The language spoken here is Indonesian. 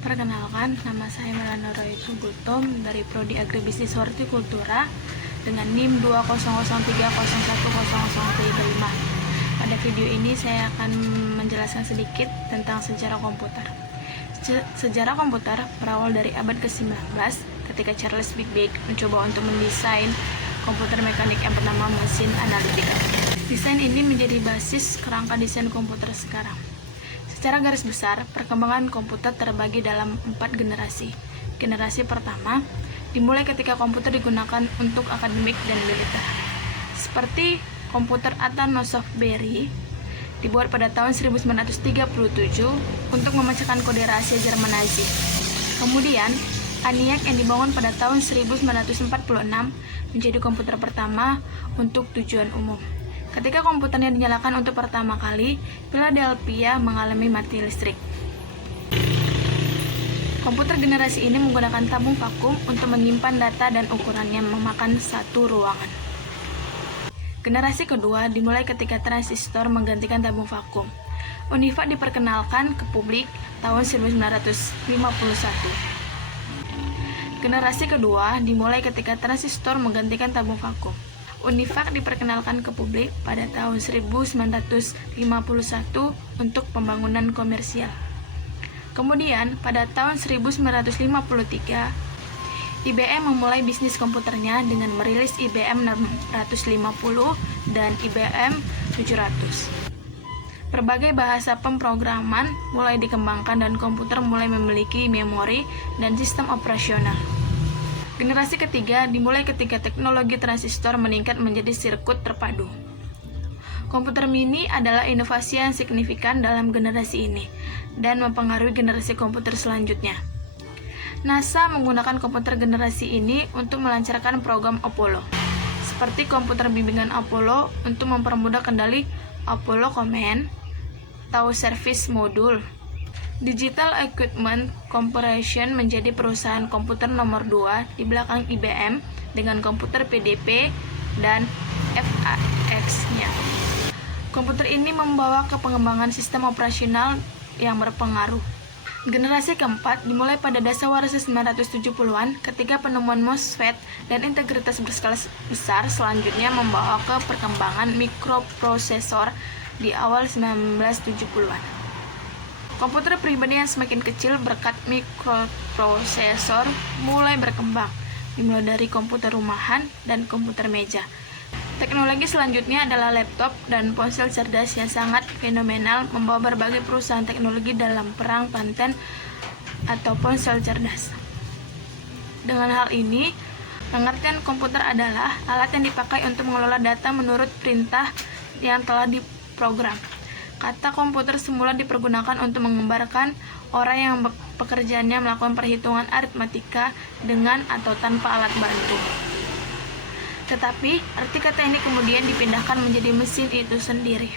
Perkenalkan, nama saya Melana Roytu Gultom dari Prodi Agribisnis Hortikultura dengan NIM 20030101035. Pada video ini saya akan menjelaskan sedikit tentang sejarah komputer. Sejarah komputer berawal dari abad ke-19 ketika Charles Babbage mencoba untuk mendesain komputer mekanik yang bernama mesin analitika. Desain ini menjadi basis kerangka desain komputer sekarang. Secara garis besar, perkembangan komputer terbagi dalam 4 generasi. Generasi pertama dimulai ketika komputer digunakan untuk akademik dan militer. Seperti komputer Atanasoff Berry dibuat pada tahun 1937 untuk memecahkan kode rahasia Jerman Nazi. Kemudian, ENIAC yang dibangun pada tahun 1946 menjadi komputer pertama untuk tujuan umum. Ketika komputernya dinyalakan untuk pertama kali, Philadelphia mengalami mati listrik. Komputer generasi ini menggunakan tabung vakum untuk menyimpan data dan ukurannya memakan satu ruangan. Generasi kedua dimulai ketika transistor menggantikan tabung vakum. UNIVAC diperkenalkan ke publik tahun 1951. Generasi kedua dimulai ketika transistor menggantikan tabung vakum. UNIVAC diperkenalkan ke publik pada tahun 1951 untuk pembangunan komersial. Kemudian, pada tahun 1953, IBM memulai bisnis komputernya dengan merilis IBM 650 dan IBM 700. Berbagai bahasa pemrograman mulai dikembangkan dan komputer mulai memiliki memori dan sistem operasional. Generasi ketiga dimulai ketika teknologi transistor meningkat menjadi sirkuit terpadu. Komputer mini adalah inovasi yang signifikan dalam generasi ini dan mempengaruhi generasi komputer selanjutnya. NASA menggunakan komputer generasi ini untuk melancarkan program Apollo, seperti komputer bimbingan Apollo untuk mempermudah kendali Apollo Command atau Service Module. Digital Equipment Corporation menjadi perusahaan komputer nomor 2 di belakang IBM dengan komputer PDP dan FAX-nya. Komputer ini membawa ke pengembangan sistem operasional yang berpengaruh. Generasi keempat dimulai pada dasawarsa 1970-an ketika penemuan MOSFET dan integritas berskala besar selanjutnya membawa ke perkembangan mikroprosesor di awal 1970-an. Komputer pribadi yang semakin kecil berkat mikroprosesor mulai berkembang, dimulai dari komputer rumahan dan komputer meja. Teknologi selanjutnya adalah laptop dan ponsel cerdas yang sangat fenomenal, membawa berbagai perusahaan teknologi dalam perang paten atau ponsel cerdas. Dengan hal ini, pengertian komputer adalah alat yang dipakai untuk mengelola data menurut perintah yang telah diprogram. Kata komputer semula dipergunakan untuk menggambarkan orang yang pekerjaannya melakukan perhitungan aritmatika dengan atau tanpa alat bantu. Tetapi, arti kata ini kemudian dipindahkan menjadi mesin itu sendiri.